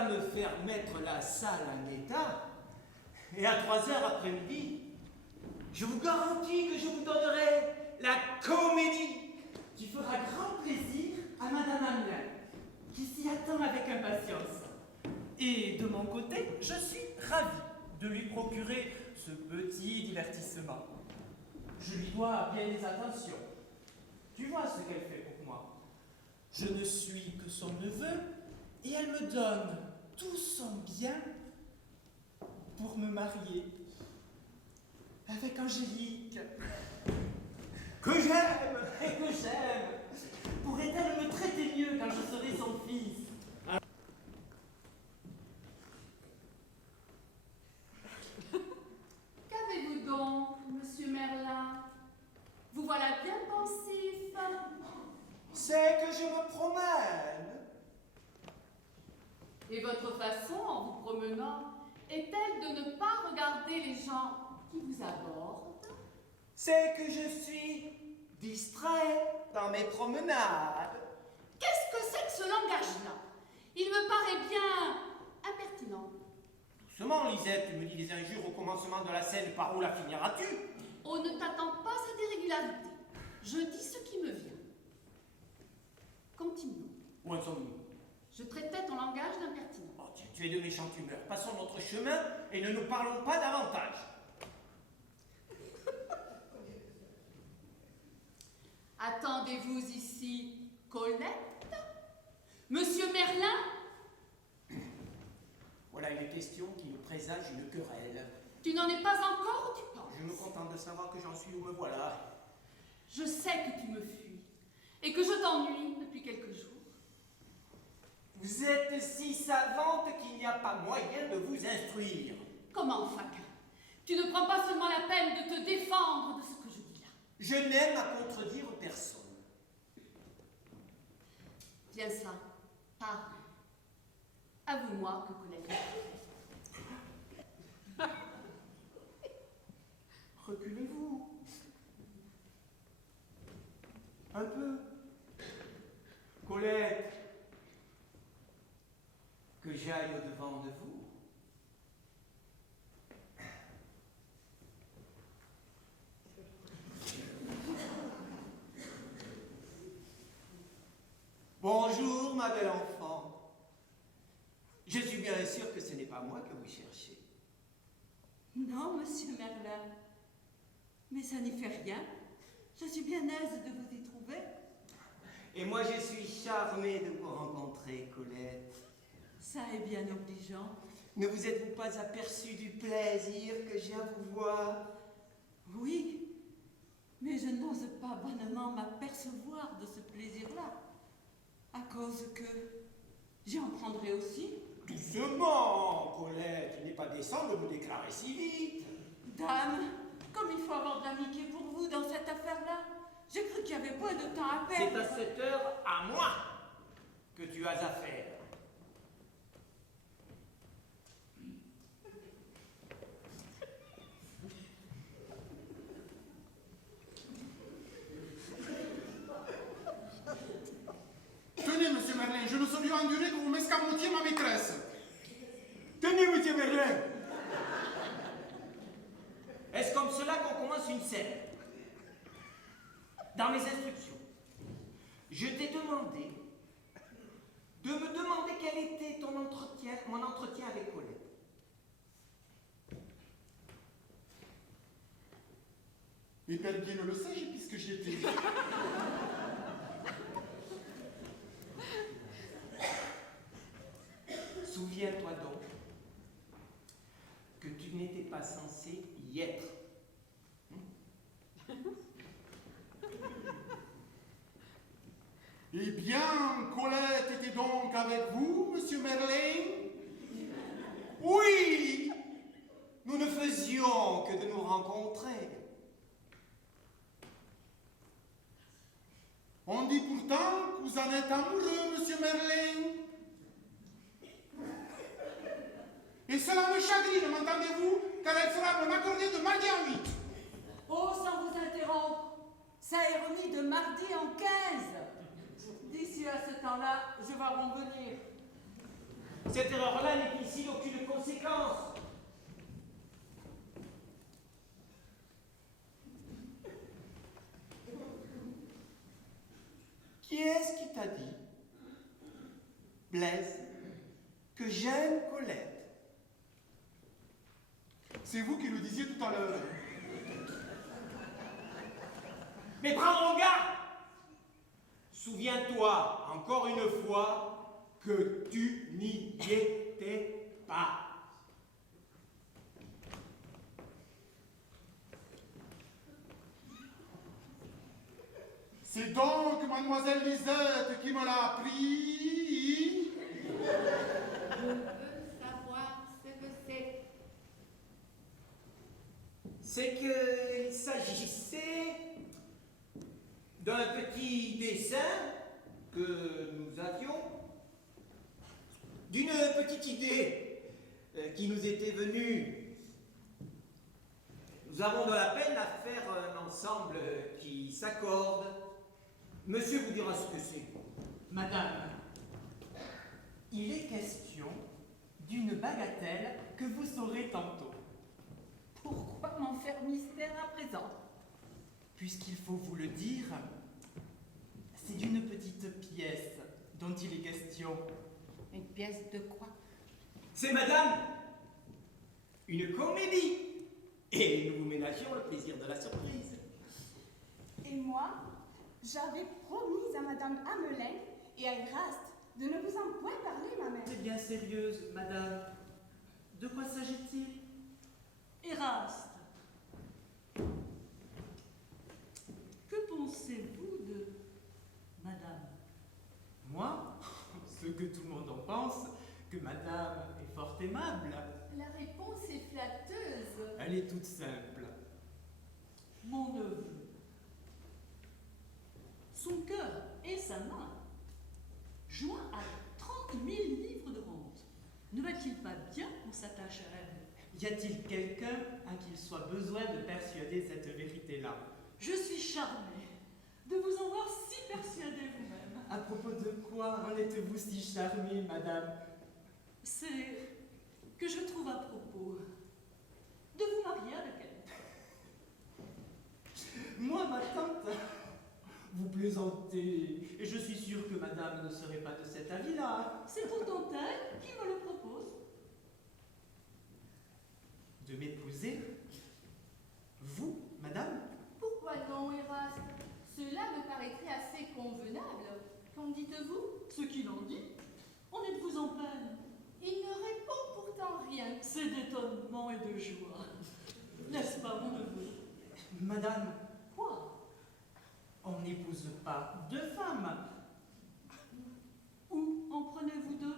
qu'à me faire mettre la salle en état, et à 3h après-midi, je vous garantis que je vous donnerai la comédie qui fera grand plaisir à Madame Hamelin, qui s'y attend avec impatience. Et de mon côté, je suis ravi de lui procurer ce petit divertissement. Je lui dois bien des attentions. Tu vois ce qu'elle fait pour moi. Je ne suis que son neveu et elle me donne tout son bien pour me marier avec Angélique, que j'aime et que j'aime. Pourrait-elle me traiter mieux quand je serai son fils? Qu'avez-vous donc, monsieur Merlin? Vous voilà bien pensif. C'est que je me promène. Et votre façon, en vous promenant, est-elle de ne pas regarder les gens qui vous abordent? C'est que je suis distrait dans mes promenades. Qu'est-ce que c'est que ce langage-là? Il me paraît bien impertinent. Doucement, Lisette, tu me dis des injures au commencement de la scène, par où la finiras-tu? On ne t'attend pas à des régularités. Je dis ce qui me vient. Continuons. Où en sommes-nous? Je traitais ton langage d'impertinent. Oh, tu es de méchante humeur. Passons notre chemin et ne nous parlons pas davantage. Attendez-vous ici, Colette? Monsieur Merlin? Voilà une question qui me présage une querelle. Tu n'en es pas encore, tu penses? Je me contente de savoir que j'en suis où me voilà. Je sais que tu me fuis et que je t'ennuie depuis quelques jours. Vous êtes si savante qu'il n'y a pas moyen de vous instruire. Comment, Faquin? Tu ne prends pas seulement la peine de te défendre de ce que je dis là. Je n'aime à contredire personne. Bien ça, parle. Avoue-moi que Colette. Reculez-vous. Un peu. Colette. Que j'aille au-devant de vous. Bonjour, ma belle enfant. Je suis bien sûr que ce n'est pas moi que vous cherchez. Non, monsieur Merlin. Mais ça n'y fait rien. Je suis bien aise de vous y trouver. Et moi, je suis charmé de vous rencontrer, Colette. Ça est bien obligeant. Ne vous êtes-vous pas aperçu du plaisir que j'ai à vous voir? Oui, mais je n'ose pas bonnement m'apercevoir de ce plaisir-là, à cause que j'en prendrai aussi. Doucement, Colette, il n'est pas décent de vous déclarer si vite. Dame, comme il faut avoir de l'amitié pour vous dans cette affaire-là, j'ai cru qu'il y avait pas de temps à C'est perdre. à cette heure, à moi, que tu as affaire. Tenez, monsieur Merlin, je ne saurais endurer que vous m'escamotiez ma maîtresse. Tenez, monsieur Merlin. Est-ce comme cela qu'on commence une scène? Dans mes instructions, je t'ai demandé de me demander quel était mon entretien avec Colette. Et Père Guy ne le sais, puisque j'y étais. Souviens-toi donc que tu n'étais pas censé y être. Eh bien, Colette était donc avec vous, monsieur Merlin? Oui, nous ne faisions que de nous rencontrer. On dit pourtant que vous en êtes amoureux, monsieur Merlin. Et cela me chagrine, m'entendez-vous, car elle sera mon accordée de mardi en 8. Oh, sans vous interrompre, ça est remis de mardi en 15. D'ici à ce temps-là, je vais en venir. Cette erreur-là n'est ici d'aucune conséquence. Qui est-ce qui t'a dit, Blaise, que j'aime Colette? C'est vous qui le disiez tout à l'heure. Mais prends garde! Souviens-toi, encore une fois, que tu n'y étais pas. C'est donc mademoiselle Lisette qui me l'a appris. Je veux savoir ce que c'est. C'est qu'il s'agissait d'un petit dessin que nous avions, d'une petite idée qui nous était venue. Nous avons de la peine à faire un ensemble qui s'accorde. Monsieur vous dira ce que c'est. Madame, il est question d'une bagatelle que vous saurez tantôt. Pourquoi m'en faire mystère à présent? Puisqu'il faut vous le dire, c'est d'une petite pièce dont il est question. Une pièce de quoi? C'est madame, une comédie. Et nous vous ménageons le plaisir de la surprise. Et moi, j'avais promis à Madame Hamelin et à Eraste de ne vous en point parler, ma mère. C'est bien sérieuse, madame. De quoi s'agit-il? Eraste, que pensez-vous de madame? Moi, ce que tout le monde en pense, que madame est fort aimable. La réponse est flatteuse. Elle est toute simple. Mon neveu. Son cœur et sa main, joints à 30 000 livres de rente. Ne va-t-il pas bien qu'on s'attache à elle? Y a-t-il quelqu'un à qui il soit besoin de persuader cette vérité-là? Je suis charmée de vous en voir si persuadée vous-même. À propos de quoi en êtes-vous si charmée, madame? C'est que je trouve à propos de vous marier avec elle. Moi, ma tante, vous plaisantez, et je suis sûre que madame ne serait pas de cet avis-là. C'est pourtant elle qui me le propose. De m'épouser? Vous, madame? Pourquoi non, Eraste? Cela me paraîtrait assez convenable. Qu'en dites-vous? Ce qu'il en dit, en êtes-vous en peine? Il ne répond pourtant rien. C'est d'étonnement et de joie. N'est-ce pas, mon neveu? Madame, Quoi? on n'épouse pas deux femmes. Où en prenez-vous deux?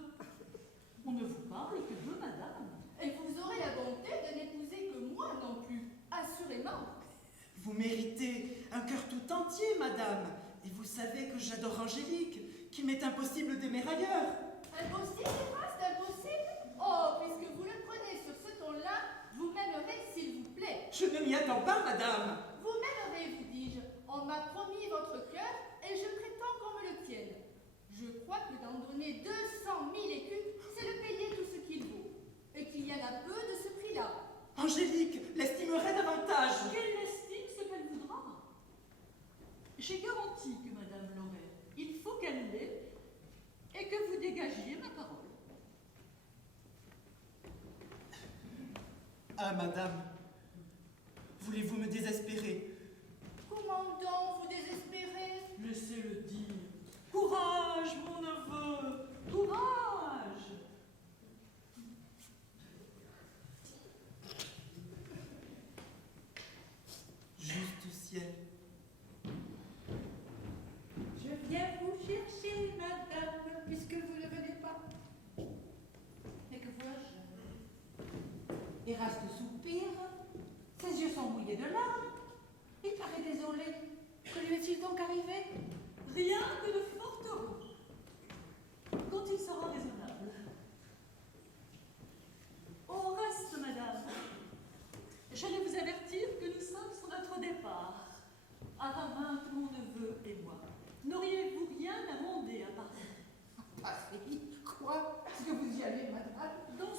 On ne vous parle que de madame. Et vous aurez la bonté de n'épouser que moi non plus, assurément. Vous méritez un cœur tout entier, madame. Et vous savez que j'adore Angélique, qu'il m'est impossible d'aimer ailleurs. Impossible, Eraste, impossible? Oh, puisque vous le prenez sur ce ton-là, vous m'aimerez s'il vous plaît. Je ne m'y attends pas, madame. Vous m'aimerez, vous dis-je. On m'a promis votre cœur et je prétends qu'on me le tienne. Je crois que d'en donner 200 000 écus, c'est le payer tout ce qu'il vaut. Et qu'il y en a peu de ce prix-là. Angélique l'estimerait davantage. Qu'elle estime ce qu'elle voudra. J'ai garanti que madame l'aurait. Il faut qu'elle l'ait et que vous dégagiez ma parole. Ah, madame, voulez-vous me désespérer? Comment donc vous désespérez? Laissez-le dire. Courage, mon neveu, courage. Juste ciel. Je viens vous chercher, madame, puisque vous ne venez pas. Mais que vois-je? Eraste soupire, ses yeux sont mouillés de larmes. Il paraît désolé. Que lui est-il donc arrivé? Rien que de fort heureux. Quand il sera raisonnable. Au reste, madame, j'allais vous avertir que nous sommes sur notre départ. Araminta, mon neveu et moi. N'auriez-vous rien à mander à Paris? Paris? Quoi? que vous y allez, madame. Donc,